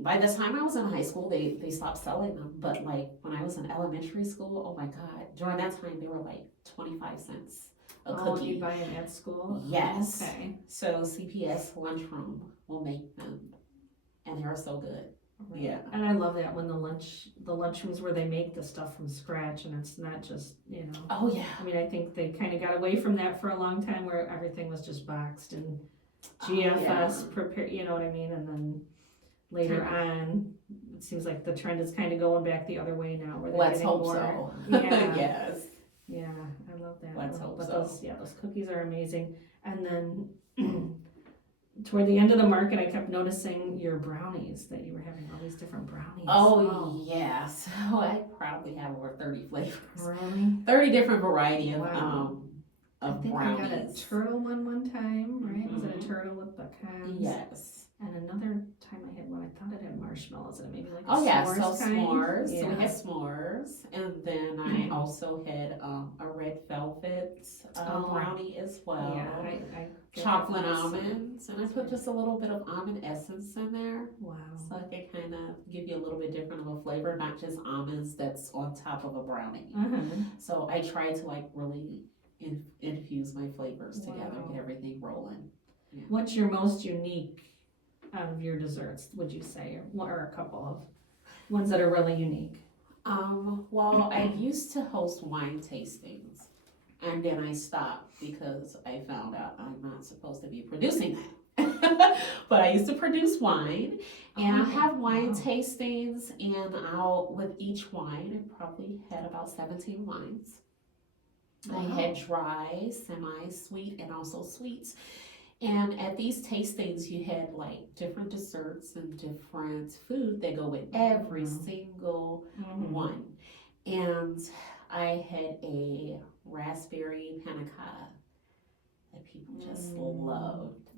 by the time I was in high school, they stopped selling them. But like when I was in elementary school, oh my god! During that time, they were like 25 cents a cookie. You buy them at school? Yes. Okay. So CPS lunchroom will make them, and they are so good. Right. Yeah. And I love that when the lunchrooms where they make the stuff from scratch and it's not just, Oh yeah. I mean, I think they kind of got away from that for a long time where everything was just boxed and GFS prepare, you know what I mean? And then later on, it seems like the trend is kind of going back the other way now, where they're Let's getting hope more. so. Yeah. Yes. Yeah, I love that. Let's hope but so. those cookies are amazing. And then toward the end of the market, I kept noticing your brownies, that you were having all these different brownies. Oh, yeah. So I probably have over 30 flavors. Really? 30 different variety of I think brownies. I got a turtle one time, right? Was it a turtle with pecans? Yes. And another time I had one, I thought it had marshmallows in it, maybe like a yeah, s'mores so kind. s'mores. Yeah. So we had s'mores, and then I also had a red velvet brownie as well. Yeah, I chocolate almonds, and I put just a little bit of almond essence in there. Wow. So I can kind of give you a little bit different of a flavor, not just almonds that's on top of a brownie. So I try to like really infuse my flavors together, get everything rolling. Yeah. What's your most unique out of your desserts, would you say, or a couple of ones that are really unique? Well, I used to host wine tastings, and then I stopped because I found out I'm not supposed to be producing that. But I used to produce wine, and I have wine tastings, and with each wine, I probably had about 17 wines. I had dry, semi-sweet, and also sweets. And at these tastings, you had like different desserts and different food that go with every single one. And I had a raspberry panna cotta that people just loved.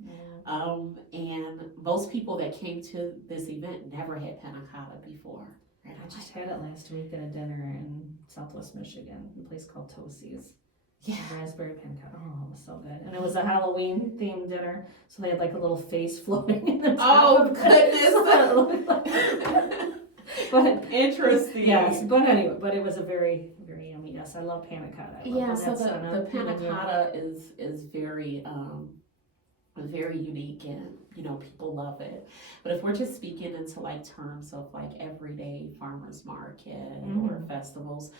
And most people that came to this event never had panna cotta before. I just had it last week at a dinner in Southwest Michigan, a place called Tosi's. Yeah, raspberry panna cotta. Oh, it was so good. And it was a Halloween themed dinner, so they had like a little face floating in the top of goodness. But interesting. Yes, but anyway, but it was a very, very yummy. Yes, I love panna cotta. So the panna cotta is very very unique, and people love it. But if we're just speaking into like terms of like everyday farmers market or festivals,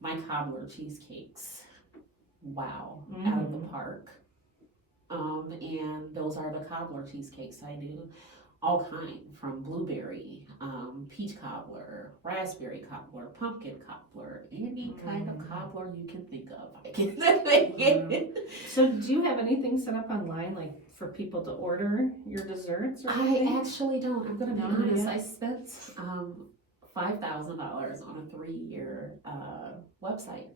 my cobbler cheesecakes, wow, out of the park. And those are the cobbler cheesecakes. I do all kind, from blueberry, peach cobbler, raspberry cobbler, pumpkin cobbler, any kind of cobbler you can think of. I can So do you have anything set up online, like for people to order your desserts or anything? I actually don't. I'm going to be honest. I spent $5,000 on a 3-year website,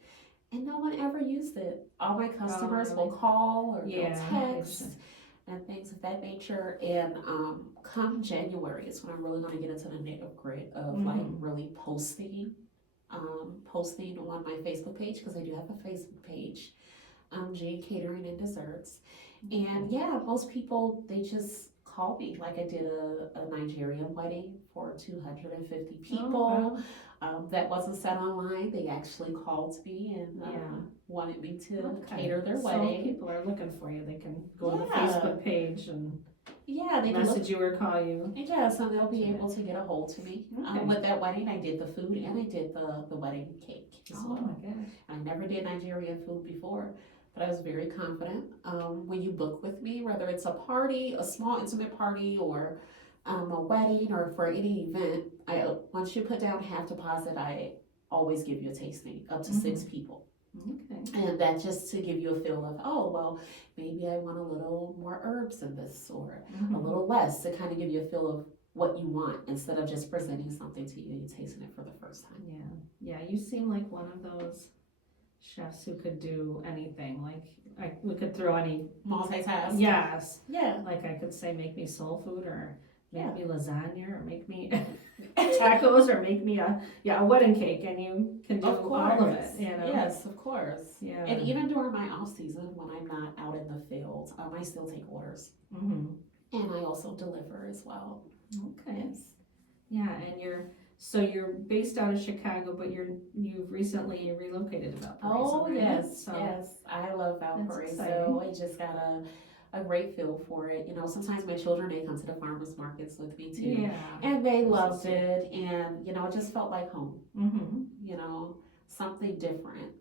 and no one ever used it. All my customers will call or they'll text and things of that nature. And come January is when I'm really going to get into the nitty-gritty of like really posting on my Facebook page, because I do have a Facebook page, Gene Catering and Desserts. And most people, they just call me. Like I did a Nigerian wedding for 250 people. That wasn't set online. They actually called me and wanted me to cater their wedding. So people are looking for you. They can go on the Facebook page and they message you or call you. So they'll be able to get a hold to me. With that wedding, I did the food and I did the wedding cake as well. My gosh. I never did Nigerian food before, but I was very confident. When you book with me, whether it's a party, a small intimate party, or a wedding, or for any event, once you put down half deposit, I always give you a tasting up to 6 people. And that's just to give you a feel of, maybe I want a little more herbs in this, or a little less, to kind of give you a feel of what you want, instead of just presenting something to you and tasting it for the first time. Yeah, you seem like one of those chefs who could do anything. Like we could throw any multitask. Yes. Yeah. Like I could say, make me soul food, or make me lasagna, or make me tacos, or make me a wedding cake, and you can do all of it. Yes, of course. Yeah. And even during my off season, when I'm not out in the field, I still take orders. And I also deliver as well. Okay. Yes. Yeah, and you're based out of Chicago, but you've recently relocated to Valparaiso. Yes. I love Valparaiso. I just got a great feel for it. Sometimes my children, they come to the farmers markets with me too. Yeah. And they loved it, and it just felt like home. Something different.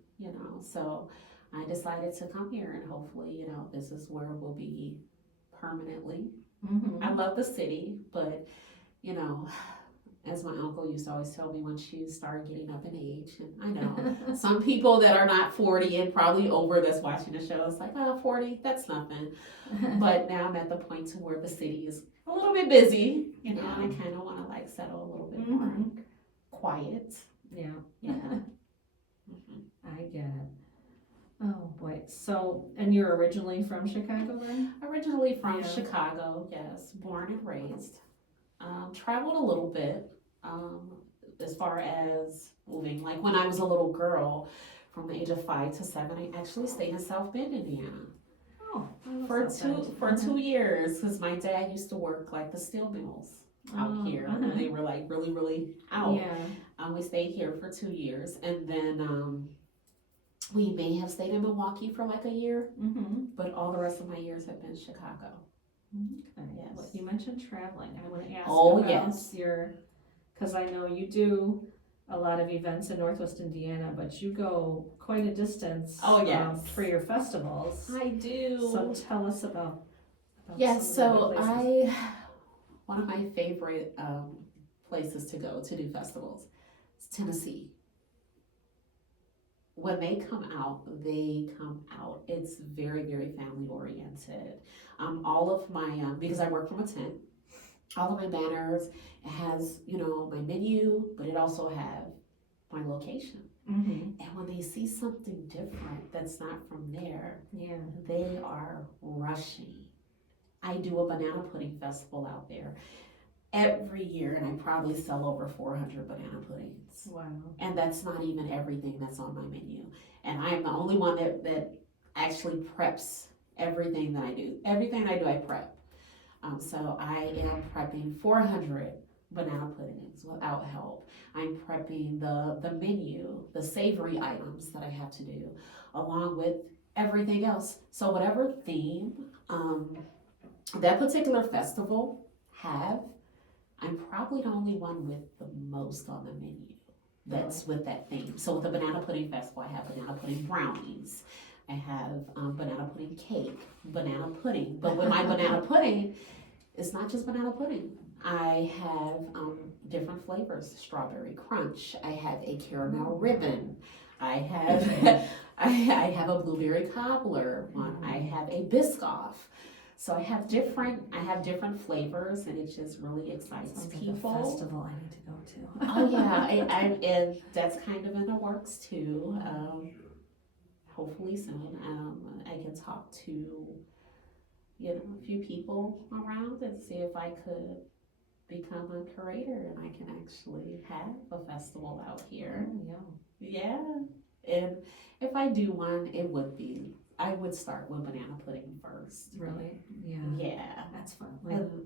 So I decided to come here, and hopefully, this is where we'll be permanently. Mm-hmm. I love the city, but you know, as my uncle used to always tell me, once you start getting up in age, and I know some people that are not 40 and probably over that's watching the show, it's like, oh, 40, that's nothing. But now I'm at the point to where the city is a little bit busy, you know, and I kind of want to like settle a little bit more quiet. Yeah. Yeah. I get it. Oh boy. So, and you're originally from Chicago then? Originally from Chicago, yes, born and raised. Traveled a little bit as far as moving. Like when I was a little girl, from the age of 5 to 7, I actually stayed in South Bend, Indiana. Oh, For 2 years, because my dad used to work like the steel mills out here, and they were like really, really out. Yeah. We stayed here for 2 years, and then we may have stayed in Milwaukee for like a year, but all the rest of my years have been Chicago. Okay. Yes. Well, you mentioned traveling. I want to ask about your, because I know you do a lot of events in Northwest Indiana, but you go quite a distance for your festivals. I do. So tell us about yes, some of so the places. one of my favorite places to go to do festivals is Tennessee. When they come out. It's very, very family oriented. All of my, because I work from a tent, all of my banners, it has, you know, my menu, but it also has my location. And when they see something different that's not from there, they are rushing. I do a banana pudding festival out there every year, and I probably sell over 400 banana puddings. Wow. And that's not even everything that's on my menu. And I am the only one that actually preps everything that I do. Everything I do, I prep. So I am prepping 400 banana puddings without help. I'm prepping the menu, the savory items that I have to do, along with everything else. So whatever theme that particular festival have, I'm probably the only one with the most on the menu that's with that theme. So with the Banana Pudding Festival, I have banana pudding brownies. I have banana pudding cake, banana pudding. But with my banana pudding, it's not just banana pudding. I have different flavors, strawberry crunch. I have a caramel ribbon. I have I have a blueberry cobbler one. I have a Biscoff. So I have different flavors, and it just really excites people. Like a festival I need to go to. Oh yeah, and that's kind of in the works too. Hopefully soon, I can talk to a few people around and see if I could become a curator, and I can actually have a festival out here. Yeah, and if I do one, I would start with banana pudding first. Really? Yeah. Yeah. That's fun.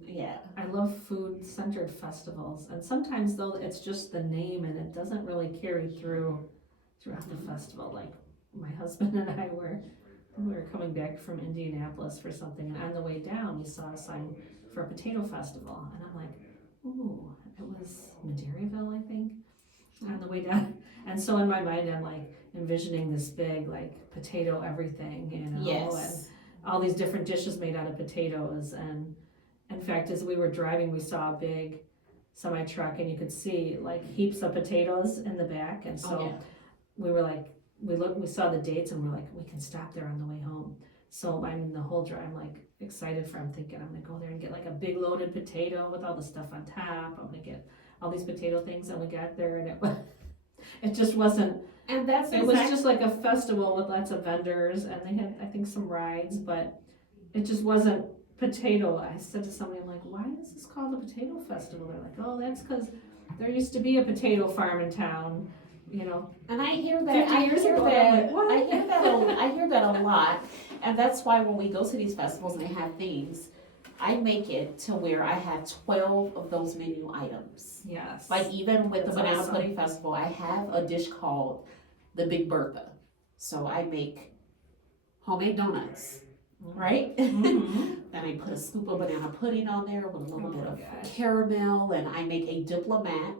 Yeah. I love food-centered festivals, and sometimes though it's just the name and it doesn't really carry throughout the festival. Like my husband and I we were coming back from Indianapolis for something, and on the way down we saw a sign for a potato festival, and I'm like, ooh, it was Madeiraville, I think, on the way down. And so in my mind I'm like envisioning this big like potato everything, and all these different dishes made out of potatoes. And in fact, as we were driving, we saw a big semi truck, and you could see like heaps of potatoes in the back. And so we were like, we saw the dates, and we're like, we can stop there on the way home. So I'm the whole drive, I'm like excited I'm thinking I'm gonna go there and get like a big loaded potato with all the stuff on top. I'm gonna get all these potato things. And we got there, and it just wasn't. And it was just like a festival with lots of vendors, and they had, I think, some rides, but it just wasn't potato. I said to somebody, I'm like, why is this called a potato festival? They're like, oh, that's because there used to be a potato farm in town, And I hear that. 50 years ago. I'm like, what? I hear that a lot, and that's why when we go to these festivals and they have themes, I make it to where I have 12 of those menu items. Yes. Like even with the Banana Pudding Festival, I have a dish called the Big Bertha. So I make homemade donuts, right? Then I put a scoop of banana pudding on there with a little bit of caramel, and I make a diplomat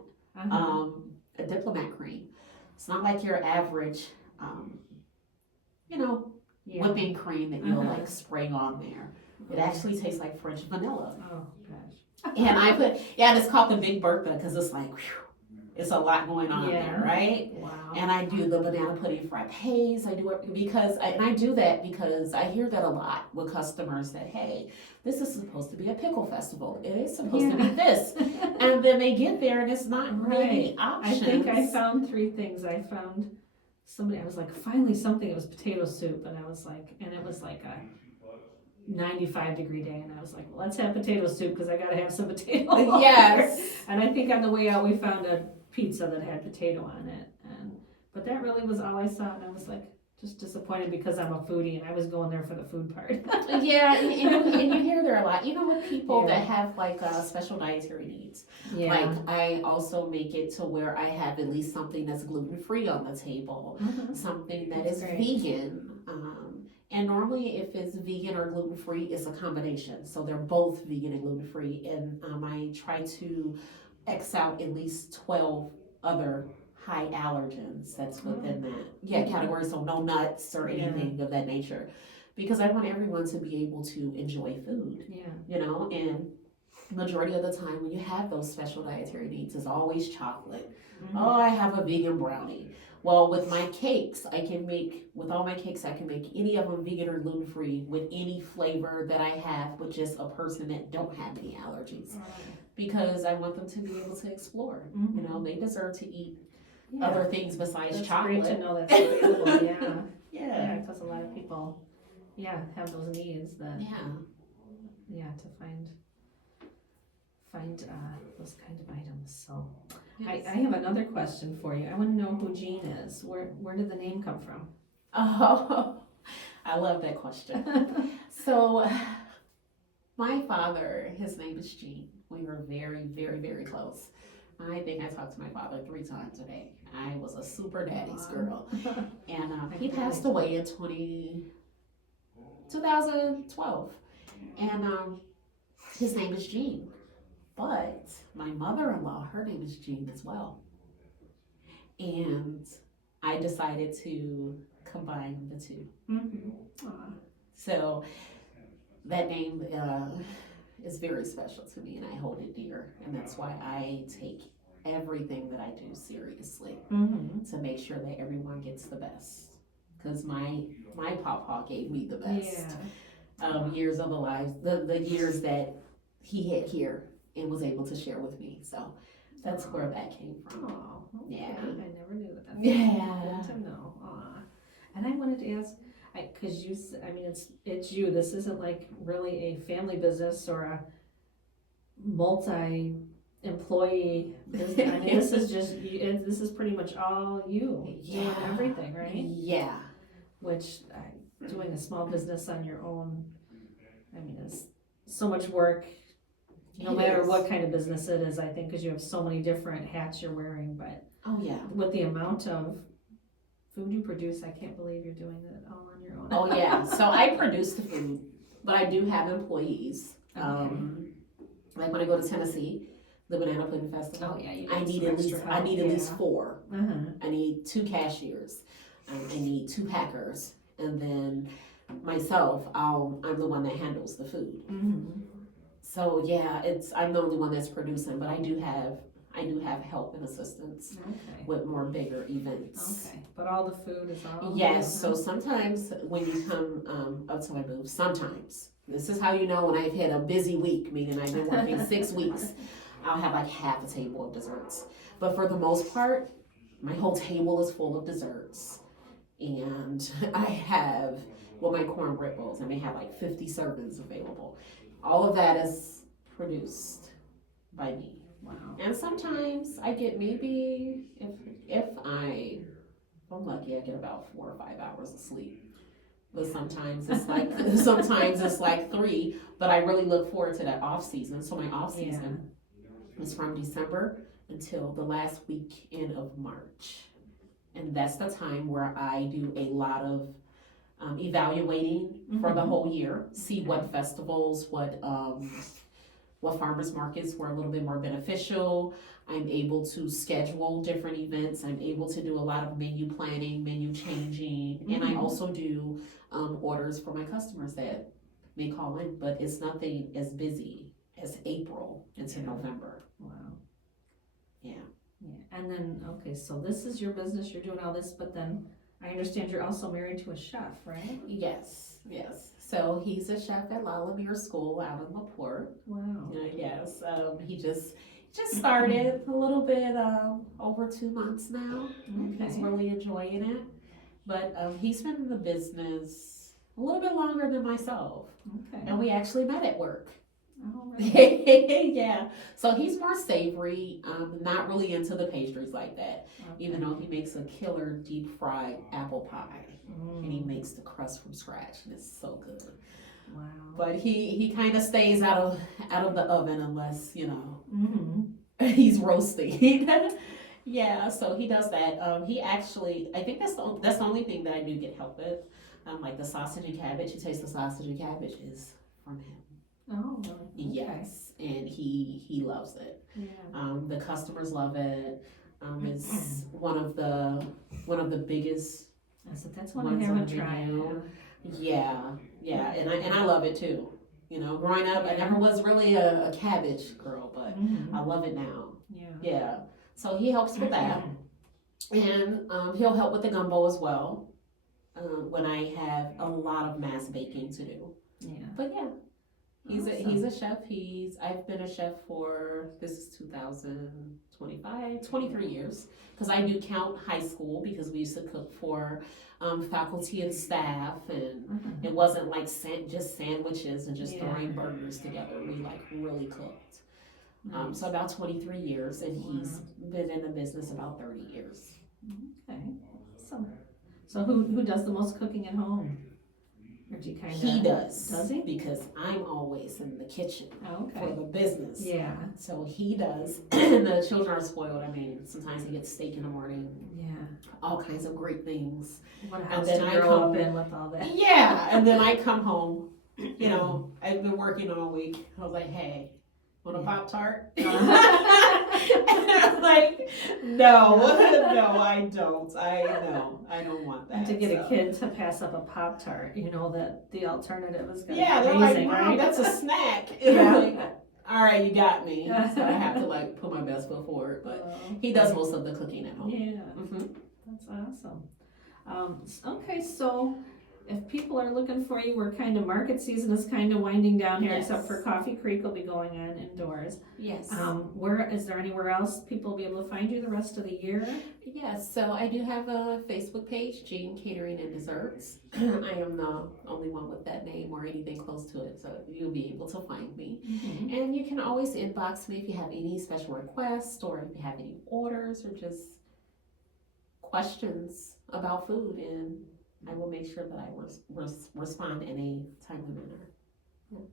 cream. It's not like your average, whipping cream that you'll like spray on there. It actually tastes like French vanilla. Oh, gosh. And and it's called the Big Bertha because it's like, whew, it's a lot going on there, right? Wow. And I do the banana pudding frappes. I do it and I do that because I hear that a lot with customers that, hey, this is supposed to be a pickle festival. It is supposed to be this. And then they get there and it's not really options. I think I found 3 things. I found I was like, finally something. It was potato soup. And I was like, and it was like a 95-degree day, and I was like, well, let's have potato soup because I gotta have some potato. Yes. And I think on the way out we found a pizza that had potato on it, but that really was all I saw, and I was like just disappointed because I'm a foodie and I was going there for the food part. Yeah, and you hear there a lot, even with people that have like special dietary needs. Yeah. Like I also make it to where I have at least something that's gluten-free on the table, something that is vegan. And normally if it's vegan or gluten-free, it's a combination. So they're both vegan and gluten-free. And I try to X out at least 12 other high allergens that's within that category. So no nuts or anything of that nature. Because I want everyone to be able to enjoy food. Yeah. You know, and majority of the time when you have those special dietary needs, it's always chocolate. Oh, I have a vegan brownie. Well, with my cakes, I can make any of them vegan or gluten-free with any flavor that I have with just a person that don't have any allergies. Because I want them to be able to explore. You know, they deserve to eat other things besides chocolate. Great to know that's available, Yeah, because a lot of people, have those needs that, to find those kind of items, so. Yes. I have another question for you. I want to know who Gene is. Where did the name come from? Oh, I love that question. So, my father, his name is Gene. We were very, very, very close. I think I talked to my father 3 times a day. I was a super daddy's girl. And he passed away in 2012. And his name is Gene. But my mother-in-law, her name is Jean as well. And I decided to combine the 2. So that name is very special to me and I hold it dear. And that's why I take everything that I do seriously to make sure that everyone gets the best. Because my papa gave me the best years of the years that he had here and was able to share with me. So that's where that came from. Oh, okay. Yeah. I never knew that. Yeah. Good to know. And I wanted to ask, because it's you. This isn't like really a family business or a multi-employee business. I mean, this is just, this is pretty much all you doing everything, right? Yeah. Which, doing a small business on your own, is so much work. No matter what kind of business it is, I think, because you have so many different hats you're wearing, but with the amount of food you produce, I can't believe you're doing it all on your own. Oh yeah, so I produce the food, but I do have employees. Like when I go to Tennessee, the Banana Pudding Festival, I need at least 4. I need 2 cashiers, I need 2 packers, and then myself, I'm the one that handles the food. So I'm the only one that's producing, but I do have help and assistance with more bigger events. Okay, but all the food is all. Yes, so sometimes when you come up to my booth, sometimes this is how you know when I've had a busy week, meaning I've been working 6 weeks. I'll have like half a table of desserts, but for the most part, my whole table is full of desserts, and I have my cornbread bowls. I may have like 50 servings available. All of that is produced by me. Wow. And sometimes I get maybe, if I'm lucky, I get about 4 or 5 hours of sleep. But sometimes it's like 3. But I really look forward to that off season. So my off season is from December until the last weekend of March. And that's the time where I do a lot of evaluating for the whole year, see what festivals, what farmers markets were a little bit more beneficial. I'm able to schedule different events. I'm able to do a lot of menu planning, menu changing, and I also do orders for my customers that may call in, but it's nothing as busy as April into November. Wow. Yeah. Yeah. And then, okay, so this is your business, you're doing all this, but then I understand you're also married to a chef, right? Yes. So he's a chef at Lalamere School out in LaPorte. Wow. Yes. He just started a little bit over 2 months now. Okay. He's really enjoying it. But he's been in the business a little bit longer than myself. Okay. And we actually met at work. Oh, really? Yeah. So he's more savory, not really into the pastries like that. Okay. Even though he makes a killer deep fried apple pie. And he Mm. makes the crust from scratch, and it's so good. Wow. But he kind of stays out of the oven unless Mm-hmm. he's roasting. Yeah, so he does that. He actually, I think that's the only thing that I do get help with. Like the sausage and cabbage. He tastes the sausage and cabbage is from him. Oh, really? Okay. Yes, and he loves it. Yeah. The customers love it. It's one of the biggest. I said that's one One's I on haven't the tried. menu. Yeah, and I love it too. Growing up, I Yeah. never was really a cabbage girl, but Mm-hmm. I love it now. Yeah. Yeah, so he helps with that, and he'll help with the gumbo as well when I have a lot of mass baking to do. Yeah. But yeah, he's Awesome. a chef. I've been a chef for, this is 2025, 23 years, because I do count high school because we used to cook for faculty and staff, and Mhm. it wasn't like just sandwiches and just Yeah. throwing burgers together. We like really cooked. Nice. So about 23 years, and he's Wow. been in the business about 30 years. Okay. So who does the most cooking at home? Or do you kind of? He does. Does he? Because I'm always in the kitchen Oh, for okay. the business. Yeah. So he does. And the children are spoiled. I mean, sometimes he gets steak in the morning, Yeah. all kinds of great things. What a And house then to I grow come- up in with all that. Yeah, and then I come home, I've been working all week. I was like, hey, want a Yeah. Pop-Tart? Uh-huh. And I'm like, no, I don't. I don't want that. And to get a so. kid to pass up a Pop-Tart, that the alternative is gonna Yeah, be they're amazing, like, Mom, right? that's a snack. Yeah. I'm like, all right, you got me. So I have to put my best foot forward. But he does most of the cooking at home. Yeah. Mm-hmm. That's awesome. Okay, so if people are looking for you, we're market season is winding down here, Yes. except for Coffee Creek will be going on indoors. Yes. Where is there anywhere else people will be able to find you the rest of the year? Yes, so I do have a Facebook page, Gene Catering and Desserts. I am the only one with that name or anything close to it, so you'll be able to find me. Mm-hmm. And you can always inbox me if you have any special requests or if you have any orders or just questions about food, and I will make sure that I respond in a timely manner. Okay,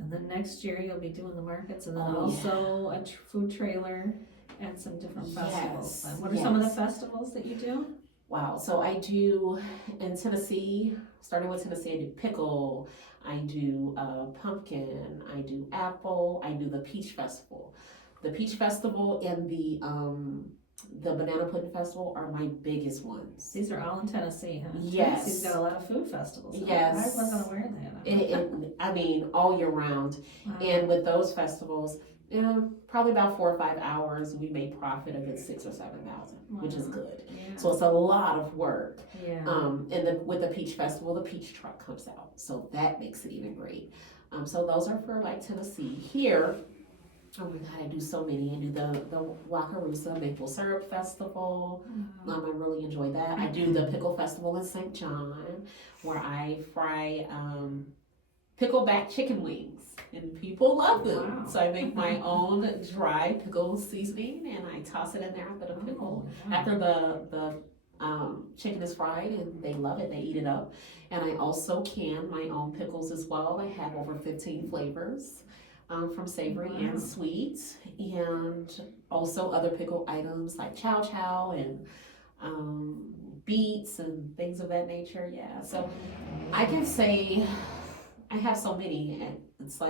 and then next year you'll be doing the markets and then Oh, also a food trailer and some different festivals. Yes, What are some of the yes. festivals that you do? Wow, so I do in Tennessee, starting with Tennessee, I do pickle, I do pumpkin, I do apple, I do the peach festival. The peach festival and the banana pudding festival are my biggest ones. These are all in Tennessee, huh? Yes. Tennessee's got a lot of food festivals. Huh? Yes. I wasn't aware of that. I mean, all year round. Wow. And with those festivals, probably about 4 or 5 hours, we may profit a good 6,000 or 7,000, which is Wow. good. Yeah. So it's a lot of work. Yeah. And with the peach festival, the peach truck comes out, so that makes it even great. So those are for Tennessee. Here, oh my God, I do so many. I do the Wakarusa Maple Syrup Festival. Wow. I really enjoy that. I do the Pickle Festival in St. John, where I fry pickleback chicken wings, and people love them. Wow. So I make my own dry pickle seasoning, and I toss it in there after the pickle. Oh, wow. After the chicken is fried, and they love it. They eat it up. And I also can my own pickles as well. I have over 15 flavors. From savory Wow. and sweet, and also other pickle items like chow chow and beets and things of that nature. Yeah, so I can say I have so many, and it's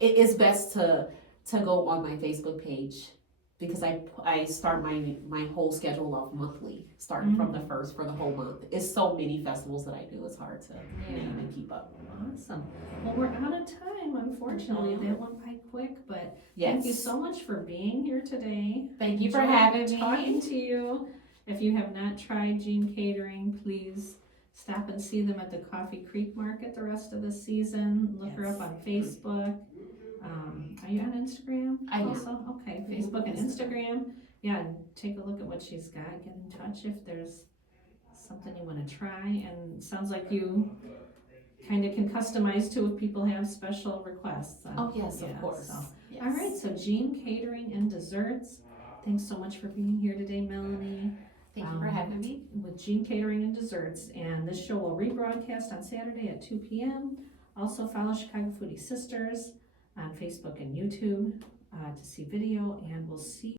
it is best to go on my Facebook page because I start my whole schedule off monthly, starting from the first for the whole month. It's so many festivals that I do. It's hard to name and keep up. Awesome. Well, we're out of time, unfortunately. That went by quick, but Yes. thank you so much for being here today. Thank you for having me. Talking to you. If you have not tried Gene Catering, please stop and see them at the Coffee Creek Market the rest of the season. Look her up on Facebook. Are you on Instagram I am. also? Okay, Facebook and Instagram. Yeah, take a look at what she's got. Get in touch if there's something you want to try. And it sounds like you kind of can customize too if people have special requests. Oh yes, of course. So. Yes. All right, so Gene Catering and Desserts. Thanks so much for being here today, Melanie. Thank you for having me. With Gene Catering and Desserts. And this show will rebroadcast on Saturday at 2 p.m. Also follow Chicago Foodie Sisters on Facebook and YouTube to see video, and we'll see